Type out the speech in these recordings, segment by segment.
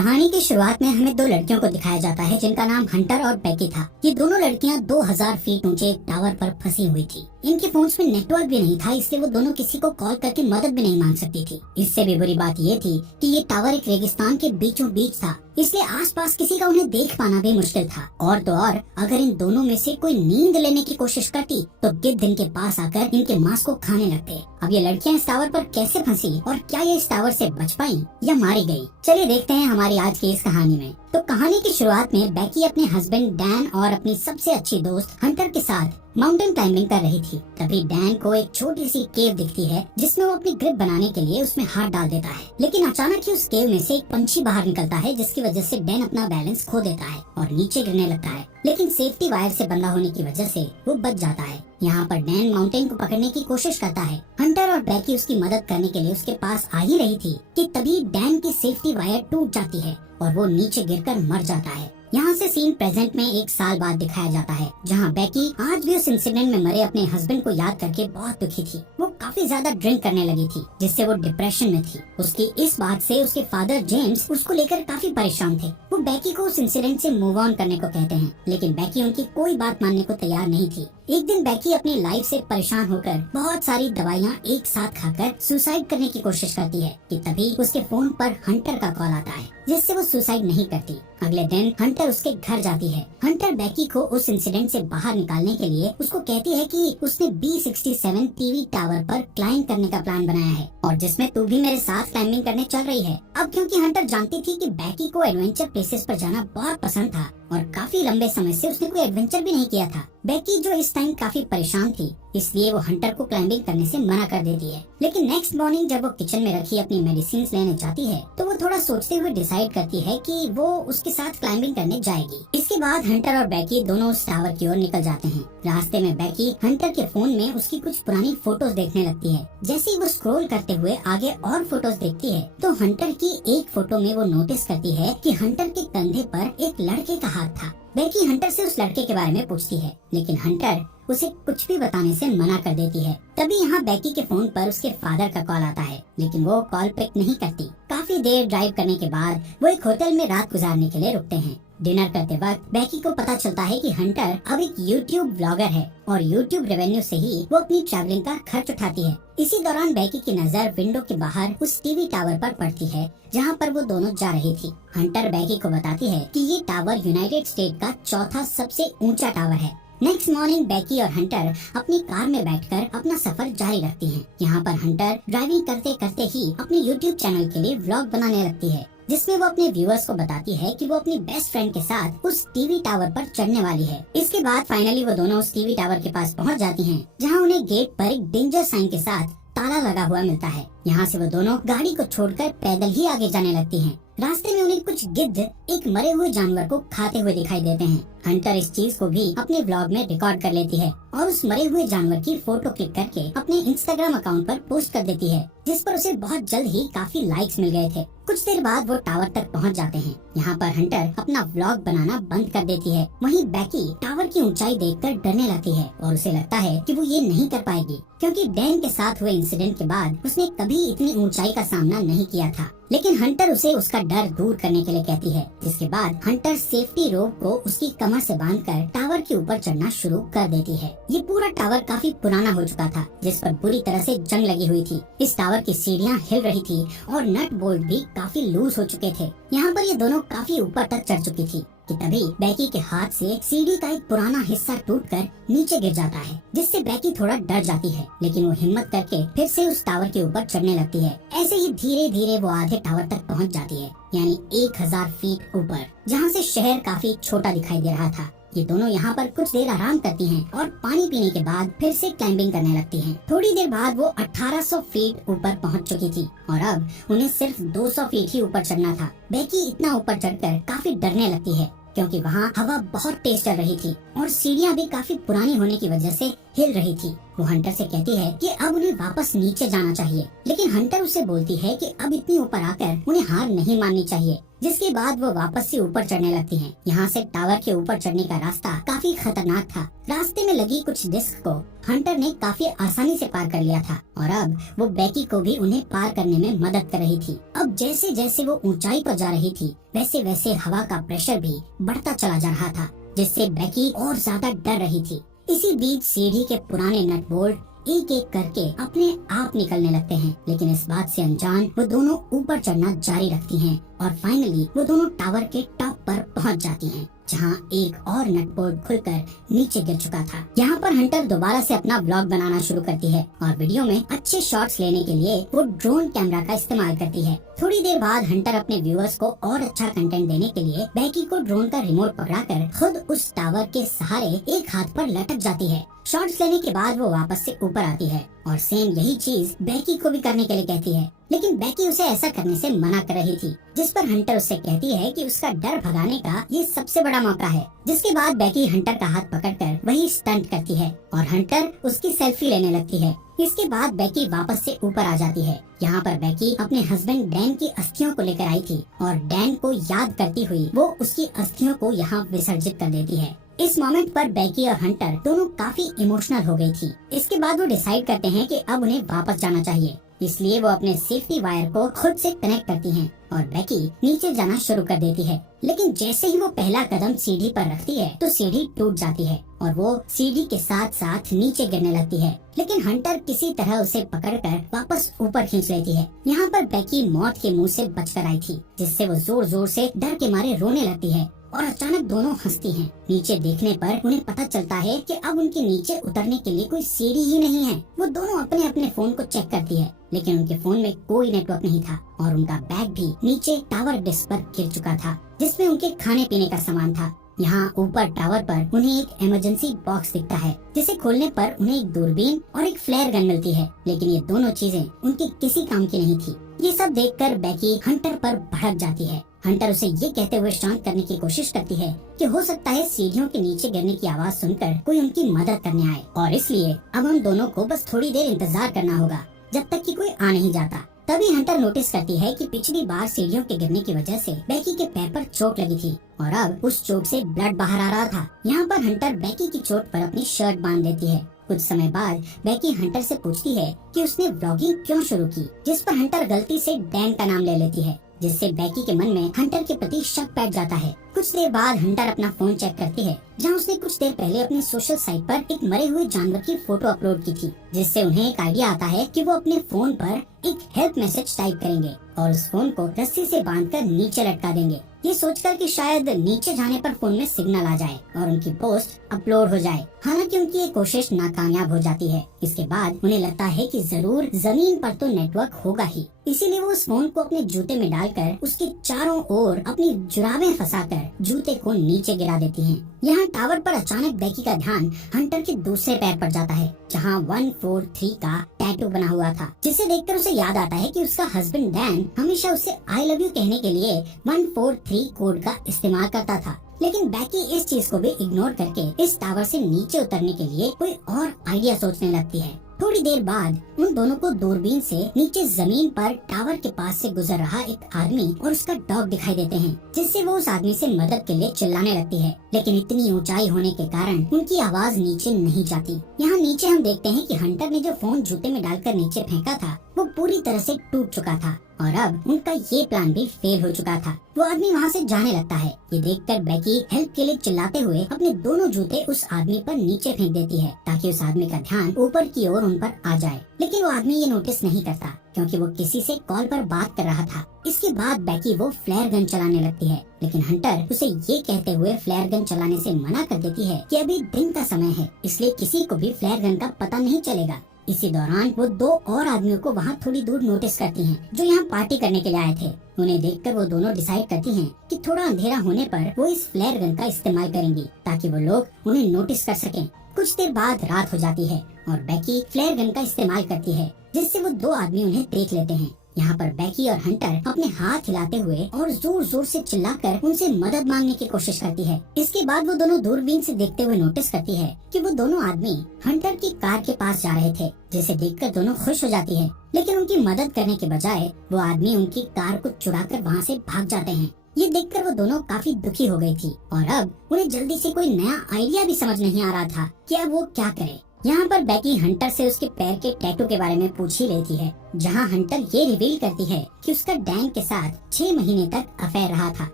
कहानी की शुरुआत में हमें दो लड़कियों को दिखाया जाता है जिनका नाम हंटर और बेकी था। ये दोनों लड़कियां 2000 फीट ऊंचे एक टावर पर फंसी हुई थी। इनके फोन्स में नेटवर्क भी नहीं था, इसलिए वो दोनों किसी को कॉल करके मदद भी नहीं मांग सकती थी। इससे भी बुरी बात ये थी कि ये टावर एक रेगिस्तान के बीचों बीच था, इसलिए आसपास किसी का उन्हें देख पाना भी मुश्किल था। और तो और अगर इन दोनों में से कोई नींद लेने की कोशिश करती तो गिद्ध इनके पास आकर इनके मांस को खाने लगते। अब ये लड़कियां इस टावर पर कैसे फंसी और क्या ये इस टावर से बच पाई या मारी गई, चलिए देखते हैं हमारी आज की इस कहानी में। तो कहानी की शुरुआत में बेकी अपने हस्बैंड डैन और अपनी सबसे अच्छी दोस्त हंटर के साथ माउंटेन क्लाइंबिंग कर रही थी। तभी डैन को एक छोटी सी केव दिखती है जिसमें वो अपनी ग्रिप बनाने के लिए उसमें हाथ डाल देता है, लेकिन अचानक ही उस केव में से एक पंछी बाहर निकलता है जिसकी वजह से डैन अपना बैलेंस खो देता है और नीचे गिरने लगता है, लेकिन सेफ्टी वायर से बंधा होने की वजह से वो बच जाता है। यहाँ पर डैन माउंटेन को पकड़ने की कोशिश करता है। हंटर और बेकी उसकी मदद करने के लिए उसके पास आ ही रही थी कि तभी डैन की सेफ्टी वायर टूट जाती है और वो नीचे गिरकर मर जाता है। यहाँ से सीन प्रेजेंट में 1 साल बाद दिखाया जाता है, जहाँ बेकी आज भी उस इंसिडेंट में मरे अपने हस्बैंड को याद करके बहुत दुखी थी। वो काफी ज्यादा ड्रिंक करने लगी थी, जिससे वो डिप्रेशन में थी। उसकी इस बात से उसके फादर जेम्स उसको लेकर काफी परेशान थे। वो बेकी को उस इंसिडेंट से मूव ऑन करने को कहते हैं, लेकिन बेकी उनकी कोई बात मानने को तैयार नहीं थी। एक दिन बेकी अपनी लाइफ से परेशान होकर बहुत सारी दवाइयाँ एक साथ खाकर सुसाइड करने की कोशिश करती है कि तभी उसके फोन पर हंटर का कॉल आता है, जिससे वो सुसाइड नहीं करती। अगले दिन हंटर उसके घर जाती है। हंटर बेकी को उस इंसिडेंट से बाहर निकालने के लिए उसको कहती है कि उसने B67 टीवी टावर पर क्लाइंब करने का प्लान बनाया है और जिसमें तू भी मेरे साथ क्लाइंबिंग करने चल रही है। अब क्योंकि हंटर जानती थी कि बेकी को एडवेंचर प्लेसेस पर जाना बहुत पसंद था और काफी लंबे समय से उसने कोई एडवेंचर भी नहीं किया था, बेकी जो इस टाइम काफी परेशान थी, इसलिए वो हंटर को क्लाइंबिंग करने से मना कर देती है। लेकिन नेक्स्ट मॉर्निंग जब वो किचन में रखी अपनी मेडिसिन लेने जाती है तो वो थोड़ा सोचते हुए डिसाइड करती है कि वो उसके साथ क्लाइंबिंग करने जाएगी। इसके बाद हंटर और बेकी दोनों उस टावर की ओर निकल जाते हैं। रास्ते में बेकी हंटर के फोन में उसकी कुछ पुरानी फोटोज देखने लगती है। जैसे ही वो स्क्रॉल करते हुए आगे और फोटोज देखती है तो हंटर की एक फोटो में वो नोटिस करती है कि हंटर के कंधे पर एक लड़के का हाथ था। बेकी हंटर से उस लड़के के बारे में पूछती है, लेकिन हंटर उसे कुछ भी बताने से मना कर देती है। तभी यहाँ बेकी के फोन पर उसके फादर का कॉल आता है, लेकिन वो कॉल पिक नहीं करती। काफी देर ड्राइव करने के बाद वो एक होटल में रात गुजारने के लिए रुकते हैं। डिनर करते वक्त बेकी को पता चलता है कि हंटर अब एक YouTube ब्लॉगर है और YouTube रेवेन्यू से ही वो अपनी ट्रैवलिंग का खर्च उठाती है। इसी दौरान बेकी की नजर विंडो के बाहर उस टीवी टावर पर पड़ती है जहाँ पर वो दोनों जा रही थी। हंटर बेकी को बताती है कि ये टावर यूनाइटेड स्टेट का चौथा सबसे ऊंचा टावर है। नेक्स्ट मॉर्निंग बेकी और हंटर अपनी कार में बैठकर अपना सफर जारी रखती हैं। यहाँ पर हंटर ड्राइविंग करते करते ही अपने YouTube चैनल के लिए व्लॉग बनाने लगती है, जिसमें वो अपने व्यूअर्स को बताती है कि वो अपनी बेस्ट फ्रेंड के साथ उस टीवी टावर पर चढ़ने वाली है। इसके बाद फाइनली वो दोनों उस टीवी टावर के पास पहुंच जाती हैं, जहां उन्हें गेट पर एक डेंजर साइन के साथ ताला लगा हुआ मिलता है। यहाँ से वो दोनों गाड़ी को छोड़कर पैदल ही आगे जाने लगती हैं। रास्ते में उन्हें कुछ गिद्ध एक मरे हुए जानवर को खाते हुए दिखाई देते हैं। हंटर इस चीज को भी अपने व्लॉग में रिकॉर्ड कर लेती है और उस मरे हुए जानवर की फोटो क्लिक करके अपने इंस्टाग्राम अकाउंट पर पोस्ट कर देती है, जिस पर उसे बहुत जल्द ही काफी लाइक्स मिल गए थे। कुछ देर बाद वो टावर तक पहुंच जाते हैं। यहाँ पर हंटर अपना व्लॉग बनाना बंद कर देती है। वहीं बेकी टावर की ऊंचाई देखकर डरने लगती है और उसे लगता है कि वो ये नहीं कर पाएगी, क्योंकि डैन के साथ हुए इंसिडेंट के बाद उसने कभी इतनी ऊंचाई का सामना नहीं किया था। लेकिन हंटर उसे उसका डर दूर करने के लिए कहती है, जिसके बाद हंटर सेफ्टी रोप को उसकी कमर से बांधकर टावर के ऊपर चढ़ना शुरू कर देती है। ये पूरा टावर काफी पुराना हो चुका था, जिस पर बुरी तरह से जंग लगी हुई थी। इस टावर की सीढ़ियाँ हिल रही थी और नट बोल्ट भी काफी लूज हो चुके थे। यहाँ पर ये दोनों काफी ऊपर तक चढ़ चुकी थी कि तभी बेकी के हाथ से सीढ़ी का एक पुराना हिस्सा टूटकर नीचे गिर जाता है, जिससे बेकी थोड़ा डर जाती है, लेकिन वो हिम्मत करके फिर से उस टावर के ऊपर चढ़ने लगती है। ऐसे ही धीरे धीरे वो आधे टावर तक पहुंच जाती है, यानी 1000 फीट ऊपर, जहाँ से शहर काफी छोटा दिखाई दे रहा था। ये दोनों यहाँ पर कुछ देर आराम करती हैं और पानी पीने के बाद फिर से क्लाइंबिंग करने लगती हैं। थोड़ी देर बाद वो 1800 फीट ऊपर पहुँच चुकी थी और अब उन्हें सिर्फ 200 फीट ही ऊपर चढ़ना था। बेकी इतना ऊपर चढ़कर काफी डरने लगती है, क्योंकि वहाँ हवा बहुत तेज चल रही थी और सीढ़ियाँ भी काफी पुरानी होने की वजह से हिल रही थी। वो हंटर से कहती है कि अब उन्हें वापस नीचे जाना चाहिए, लेकिन हंटर उसे बोलती है कि अब इतनी ऊपर आकर उन्हें हार नहीं माननी चाहिए। जिसके बाद वो वापस से ऊपर चढ़ने लगती हैं। यहाँ से टावर के ऊपर चढ़ने का रास्ता काफी खतरनाक था। रास्ते में लगी कुछ डिस्क को हंटर ने काफी आसानी से पार कर लिया था और अब वो बेकी को भी उन्हें पार करने में मदद कर रही थी। अब जैसे जैसे वो ऊंचाई पर जा रही थी वैसे वैसे हवा का प्रेशर भी बढ़ता चला जा रहा था, जिससे बेकी और ज्यादा डर रही थी। इसी बीच सीढ़ी के पुराने नट बोल्ट एक एक करके अपने आप निकलने लगते हैं, लेकिन इस बात से अनजान वो दोनों ऊपर चढ़ना जारी रखती हैं और फाइनली वो दोनों टावर के टॉप पर पहुंच जाती हैं, जहां एक और नट बोल्ट खुलकर नीचे गिर चुका था। यहाँ पर हंटर दोबारा से अपना व्लॉग बनाना शुरू करती है और वीडियो में अच्छे शॉट्स लेने के लिए वो ड्रोन कैमरा का इस्तेमाल करती है। थोड़ी देर बाद हंटर अपने व्यूअर्स को और अच्छा कंटेंट देने के लिए बेकी को ड्रोन का रिमोट पकड़ाकर खुद उस टावर के सहारे एक हाथ पर लटक जाती है। शॉट्स लेने के बाद वो वापस से ऊपर आती है और सेम यही चीज बेकी को भी करने के लिए कहती है, लेकिन बेकी उसे ऐसा करने से मना कर रही थी, जिस पर हंटर उससे कहती है कि उसका डर भगाने का ये सबसे बड़ा मौका है। जिसके बाद बेकी हंटर का हाथ पकड़कर वही स्टंट करती है और हंटर उसकी सेल्फी लेने लगती है। इसके बाद बेकी वापस से ऊपर आ जाती है। यहाँ पर बेकी अपने हस्बैंड डैन की अस्थियों को लेकर आई थी और डैन को याद करती हुई वो उसकी अस्थियों को यहाँ विसर्जित कर देती है। इस मोमेंट पर बेकी और हंटर दोनों काफी इमोशनल हो गई थी। इसके बाद वो डिसाइड करते हैं कि अब उन्हें वापस जाना चाहिए, इसलिए वो अपने सेफ्टी वायर को खुद से कनेक्ट करती हैं और बेकी नीचे जाना शुरू कर देती है। लेकिन जैसे ही वो पहला कदम सीढ़ी पर रखती है तो सीढ़ी टूट जाती है और वो सीढ़ी के साथ साथ नीचे गिरने लगती है, लेकिन हंटर किसी तरह उसे पकड़कर वापस ऊपर खींच लेती है। यहाँ पर बेकी मौत के मुंह से बचकर आई थी, जिससे वो जोर जोर से डर के मारे रोने लगती है और अचानक दोनों हंसती हैं। नीचे देखने पर उन्हें पता चलता है कि अब उनके नीचे उतरने के लिए कोई सीढ़ी ही नहीं है। वो दोनों अपने अपने फोन को चेक करती है, लेकिन उनके फोन में कोई नेटवर्क नहीं था और उनका बैग भी नीचे टावर डिस्क पर गिर चुका था, जिसमें उनके खाने पीने का सामान था। यहाँ ऊपर टावर पर उन्हें एक इमरजेंसी बॉक्स दिखता है, जिसे खोलने पर उन्हें एक दूरबीन और एक फ्लेयर गन मिलती है, लेकिन ये दोनों चीजें उनके किसी काम की नहीं थी। ये सब देखकर बेकी हंटर पर भड़क जाती है। हंटर उसे ये कहते हुए शांत करने की कोशिश करती है कि हो सकता है सीढ़ियों के नीचे गिरने की आवाज सुनकर कोई उनकी मदद करने आए और इसलिए अब हम दोनों को बस थोड़ी देर इंतजार करना होगा जब तक कि कोई आ नहीं जाता। तभी हंटर नोटिस करती है कि पिछली बार सीढ़ियों के गिरने की वजह से बेकी के पैर पर चोट लगी थी और अब उस चोट से ब्लड बाहर आ रहा था। यहाँ पर हंटर बेकी की चोट पर अपनी शर्ट बांध देती है। कुछ समय बाद बेकी हंटर से पूछती है कि उसने व्लॉगिंग क्यों शुरू की, जिस पर हंटर गलती से डैन का नाम ले लेती है, जिससे बेकी के मन में हंटर के प्रति शक बैठ जाता है। कुछ देर बाद हंटर अपना फोन चेक करती है, जहां उसने कुछ देर पहले अपने सोशल साइट पर एक मरे हुए जानवर की फोटो अपलोड की थी, जिससे उन्हें एक आइडिया आता है कि वो अपने फोन पर एक हेल्प मैसेज टाइप करेंगे और उस फोन को रस्सी से बांधकर नीचे लटका देंगे, ये सोचकर कि शायद नीचे जाने पर फोन में सिग्नल आ जाए और उनकी पोस्ट अपलोड हो जाए। हालांकि उनकी ये कोशिश नाकामयाब हो जाती है। इसके बाद उन्हें लगता है कि जरूर जमीन पर तो नेटवर्क होगा ही, इसीलिए वो उस फोन को अपने जूते में डालकर उसके चारों ओर अपनी जुराबें फंसाकर जूते को नीचे गिरा देती हैं। यहाँ टावर पर अचानक बेकी का ध्यान हंटर के दूसरे पैर पर जाता है, जहाँ 143 का टैटू बना हुआ था, जिसे देखकर उसे याद आता है कि उसका हस्बैंड डैन हमेशा उसे आई लव यू कहने के लिए 143 कोड का इस्तेमाल करता था। लेकिन बेकी इस चीज को भी इग्नोर करके इस टावर से नीचे उतरने के लिए कोई और आइडिया सोचने लगती है। थोड़ी देर बाद उन दोनों को दूरबीन से नीचे जमीन पर टावर के पास से गुजर रहा एक आदमी और उसका डॉग दिखाई देते हैं, जिससे वो उस आदमी से मदद के लिए चिल्लाने लगती है, लेकिन इतनी ऊंचाई होने के कारण उनकी आवाज नीचे नहीं जाती। यहाँ नीचे हम देखते हैं कि हंटर ने जो फोन जूते में डालकर नीचे फेंका था वो पूरी तरह से टूट चुका था और अब उनका ये प्लान भी फेल हो चुका था। वो आदमी वहाँ से जाने लगता है। ये देखकर बेकी हेल्प के लिए चिल्लाते हुए अपने दोनों जूते उस आदमी पर नीचे फेंक देती है, ताकि उस आदमी का ध्यान ऊपर की ओर उन पर आ जाए। लेकिन वो आदमी ये नोटिस नहीं करता, क्योंकि वो किसी से कॉल पर बात कर रहा था। इसके बाद बेकी वो फ्लेयर गन चलाने लगती है, लेकिन हंटर उसे ये कहते हुए फ्लेयर गन चलाने से मना कर देती है कि अभी दिन का समय है, इसलिए किसी को भी फ्लेयर गन का पता नहीं चलेगा। इसी दौरान वो दो और आदमियों को वहाँ थोड़ी दूर नोटिस करती हैं, जो यहाँ पार्टी करने के लिए आए थे। उन्हें देखकर वो दोनों डिसाइड करती हैं कि थोड़ा अंधेरा होने पर वो इस फ्लेयर गन का इस्तेमाल करेंगी, ताकि वो लोग उन्हें नोटिस कर सकें। कुछ देर बाद रात हो जाती है और बेकी फ्लेयर गन का इस्तेमाल करती है, जिससे वो दो आदमी उन्हें देख लेते हैं। यहाँ पर बैकी और हंटर अपने हाथ हिलाते हुए और जोर जोर से चिल्लाकर उनसे मदद मांगने की कोशिश करती है। इसके बाद वो दोनों दूरबीन से देखते हुए नोटिस करती है कि वो दोनों आदमी हंटर की कार के पास जा रहे थे, जिसे देखकर दोनों खुश हो जाती है। लेकिन उनकी मदद करने के बजाय वो आदमी उनकी कार को चुराकर वहाँ से भाग जाते हैं। ये देखकर वो दोनों काफी दुखी हो गई थी और अब उन्हें जल्दी से कोई नया आइडिया भी समझ नहीं आ रहा था कि अब वो क्या करे। यहाँ पर बैकी हंटर से उसके पैर के टैटू के बारे में पूछ ही लेती है, जहाँ हंटर ये रिवील करती है कि उसका डैन के साथ 6 महीने तक अफेयर रहा था।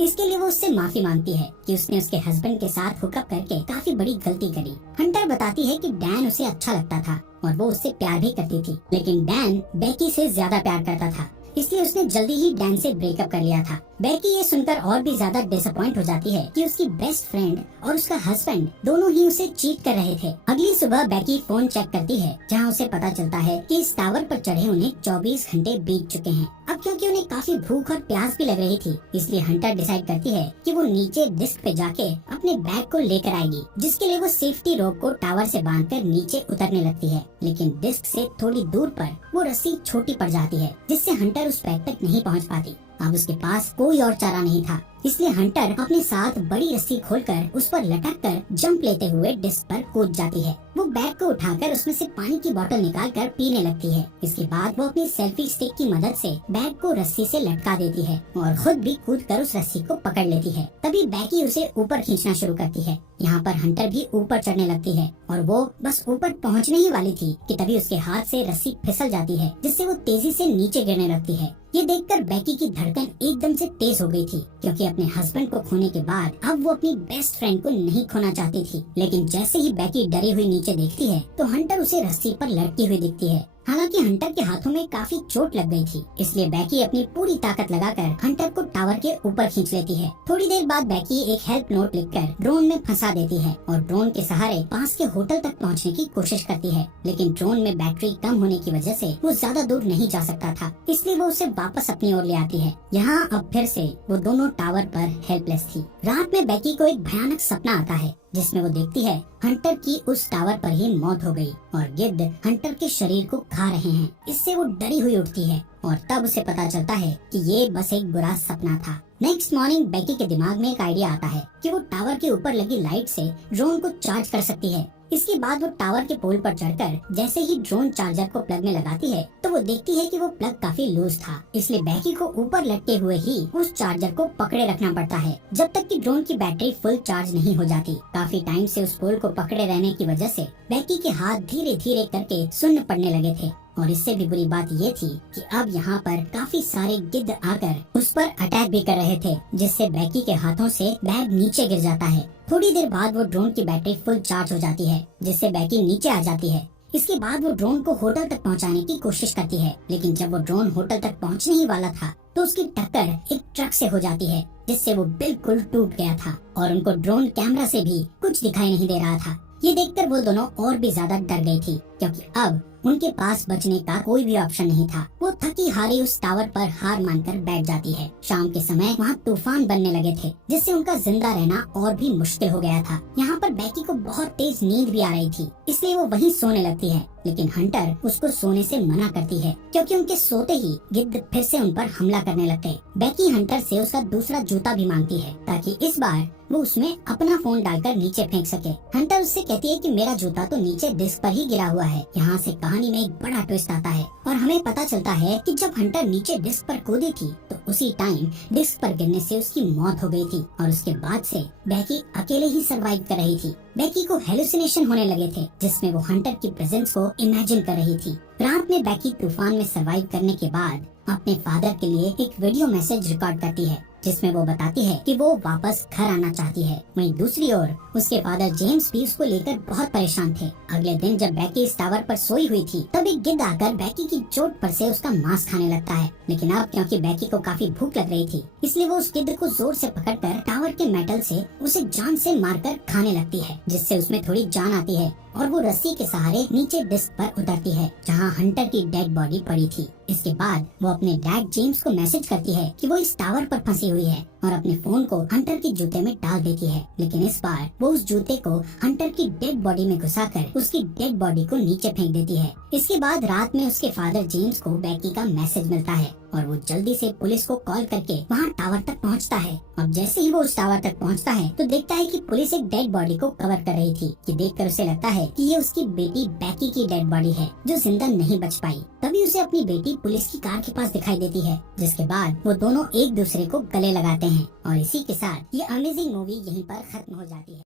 इसके लिए वो उससे माफी मांगती है कि उसने उसके हस्बैंड के साथ हुकअप करके काफी बड़ी गलती करी। हंटर बताती है कि डैन उसे अच्छा लगता था और वो उससे प्यार भी करती थी, लेकिन डैन बैकी से ज्यादा प्यार करता था, इसलिए उसने जल्दी ही डैन से ब्रेकअप कर लिया था। बैकी ये सुनकर और भी ज्यादा डिसअपॉइंट हो जाती है कि उसकी बेस्ट फ्रेंड और उसका हस्बैंड दोनों ही उसे चीट कर रहे थे। अगली सुबह बैकी फोन चेक करती है, जहां उसे पता चलता है कि इस टावर पर चढ़े उन्हें 24 घंटे बीत चुके हैं। अब क्योंकि उन्हें काफी भूख और प्यास भी लग रही थी, इसलिए हंटर डिसाइड करती है कि वो नीचे डिस्क पे जाके अपने बैग को लेकर आएगी, जिसके लिए वो सेफ्टी रोप को टावर से बांधकर नीचे उतरने लगती है। लेकिन डिस्क से थोड़ी दूर पर वो रस्सी छोटी पड़ जाती है, जिससे हंटर उस बैग तक नहीं पहुंच पाती। अब उसके पास कोई और चारा नहीं था, इसलिए हंटर अपने साथ बड़ी रस्सी खोलकर उस पर लटककर जंप लेते हुए डिस्क पर कूद जाती है। वो बैग को उठाकर उसमें से पानी की बोतल निकालकर पीने लगती है। इसके बाद वो अपनी सेल्फी स्टिक की मदद से बैग को रस्सी से लटका देती है और खुद भी कूदकर उस रस्सी को पकड़ लेती है। तभी बैगी उसे ऊपर खींचना शुरू करती है। यहाँ पर हंटर भी ऊपर चढ़ने लगती है और वो बस ऊपर पहुँचने ही वाली थी कि तभी उसके हाथ से रस्सी फिसल जाती है, जिससे वो तेजी से नीचे गिरने लगती है। ये देखकर बैकी की धड़कन एकदम से तेज हो गई थी, क्योंकि अपने हस्बैंड को खोने के बाद अब वो अपनी बेस्ट फ्रेंड को नहीं खोना चाहती थी। लेकिन जैसे ही बैकी डरी हुई नीचे देखती है तो हंटर उसे रस्सी पर लटकी हुई दिखती है। हालांकि हंटर के हाथों में काफी चोट लग गई थी, इसलिए बैकी अपनी पूरी ताकत लगाकर हंटर को टावर के ऊपर खींच लेती है। थोड़ी देर बाद बैकी एक हेल्प नोट लिखकर ड्रोन में फंसा देती है और ड्रोन के सहारे पास के होटल तक पहुंचने की कोशिश करती है। लेकिन ड्रोन में बैटरी कम होने की वजह से वो ज्यादा दूर नहीं जा सकता था, इसलिए वो उसे वापस अपनी ओर ले आती है। यहाँ अब फिर से वो दोनों टावर पर हेल्पलेस थी। रात में बैकी को एक भयानक सपना आता है, जिसमें वो देखती है हंटर की उस टावर पर ही मौत हो गई और गिद्ध हंटर के शरीर को खा रहे हैं। इससे वो डरी हुई उठती है और तब उसे पता चलता है कि ये बस एक बुरा सपना था। नेक्स्ट मॉर्निंग बैकी के दिमाग में एक आइडिया आता है कि वो टावर के ऊपर लगी लाइट से ड्रोन को चार्ज कर सकती है। इसके बाद वो टावर के पोल पर चढ़कर जैसे ही ड्रोन चार्जर को प्लग में लगाती है तो वो देखती है कि वो प्लग काफी लूज था, इसलिए बैकी को ऊपर लटके हुए ही उस चार्जर को पकड़े रखना पड़ता है जब तक कि ड्रोन की बैटरी फुल चार्ज नहीं हो जाती। काफी टाइम से उस पोल को पकड़े रहने की वजह से बैकी के हाथ धीरे धीरे करके सुन्न पड़ने लगे थे और इससे भी बुरी बात ये थी कि अब यहाँ पर काफी सारे गिद्ध आकर उस पर अटैक भी कर रहे थे, जिससे बैकी के हाथों से बैग नीचे गिर जाता है। थोड़ी देर बाद वो ड्रोन की बैटरी फुल चार्ज हो जाती है, जिससे बैकी नीचे आ जाती है। इसके बाद वो ड्रोन को होटल तक पहुँचाने की कोशिश करती है, लेकिन जब वो ड्रोन होटल तक पहुँचने ही वाला था तो उसकी टक्कर एक ट्रक से हो जाती है, जिससे वो बिल्कुल टूट गया था और उनको ड्रोन कैमरा से भी कुछ दिखाई नहीं दे रहा था। ये देखकर वो दोनों और भी ज्यादा डर गई थी, क्योंकि अब उनके पास बचने का कोई भी ऑप्शन नहीं था। वो थकी हारी उस टावर पर हार मानकर बैठ जाती है। शाम के समय वहाँ तूफान बनने लगे थे, जिससे उनका जिंदा रहना और भी मुश्किल हो गया था। यहाँ पर बैकी को बहुत तेज नींद भी आ रही थी, इसलिए वो वहीं सोने लगती है, लेकिन हंटर उसको सोने से मना करती है, क्योंकि उनके सोते ही गिद्ध फिर से उन पर हमला करने लगते। बैकी हंटर से उसका दूसरा जूता भी मांगती है, ताकि इस बार वो उसमें अपना फोन डालकर नीचे फेंक सके। हंटर उससे कहती है कि मेरा जूता तो नीचे डिस्क पर ही गिरा हुआ है। यहाँ से कहानी में एक बड़ा ट्विस्ट आता है और हमें पता चलता है कि जब हंटर नीचे डिस्क पर कूदी थी तो उसी टाइम डिस्क पर गिरने से उसकी मौत हो गई थी और उसके बाद से बैकी अकेले ही सरवाइव कर रही थी। बैकी को हेलुसिनेशन होने लगे थे, जिसमें वो हंटर की प्रेजेंस को इमेजिन कर रही थी। रात में बैकी तूफान में सरवाइव करने के बाद अपने फादर के लिए एक वीडियो मैसेज रिकॉर्ड करती है, जिसमें वो बताती है कि वो वापस घर आना चाहती है। वहीं दूसरी ओर उसके फादर जेम्स भी उसको लेकर बहुत परेशान थे। अगले दिन जब बैकी इस टावर पर सोई हुई थी तब एक गिद्ध आकर बैकी की चोट पर से उसका मांस खाने लगता है, लेकिन अब क्योंकि बैकी को काफी भूख लग रही थी, इसलिए वो उस गिद्ध को जोर से पकड़कर टावर के मेटल से उसे जान से मारकर खाने लगती है, जिससे उसमें थोड़ी जान आती है और वो रस्सी के सहारे नीचे डिस्क पर उतरती है, जहाँ हंटर की डेड बॉडी पड़ी थी। इसके बाद वो अपने डैड जेम्स को मैसेज करती है कि वो इस टावर पर फंसी हुई है और अपने फोन को हंटर के जूते में डाल देती है। लेकिन इस बार वो उस जूते को हंटर की डेड बॉडी में घुसाकर उसकी डेड बॉडी को नीचे फेंक देती है। इसके बाद रात में उसके फादर जेम्स को बैकी का मैसेज मिलता है और वो जल्दी से पुलिस को कॉल करके वहाँ टावर तक पहुँचता है। अब जैसे ही वो उस टावर तक पहुँचता है तो देखता है कि पुलिस एक डेड बॉडी को कवर कर रही थी, कि देखकर उसे लगता है कि ये उसकी बेटी बैकी की डेड बॉडी है जो जिंदा नहीं बच पाई। तभी उसे अपनी बेटी पुलिस की कार के पास दिखाई देती है, जिसके बाद वो दोनों एक दूसरे को गले लगाते हैं। और इसी के साथ ये अमेजिंग मूवी यहीं पर खत्म हो जाती है।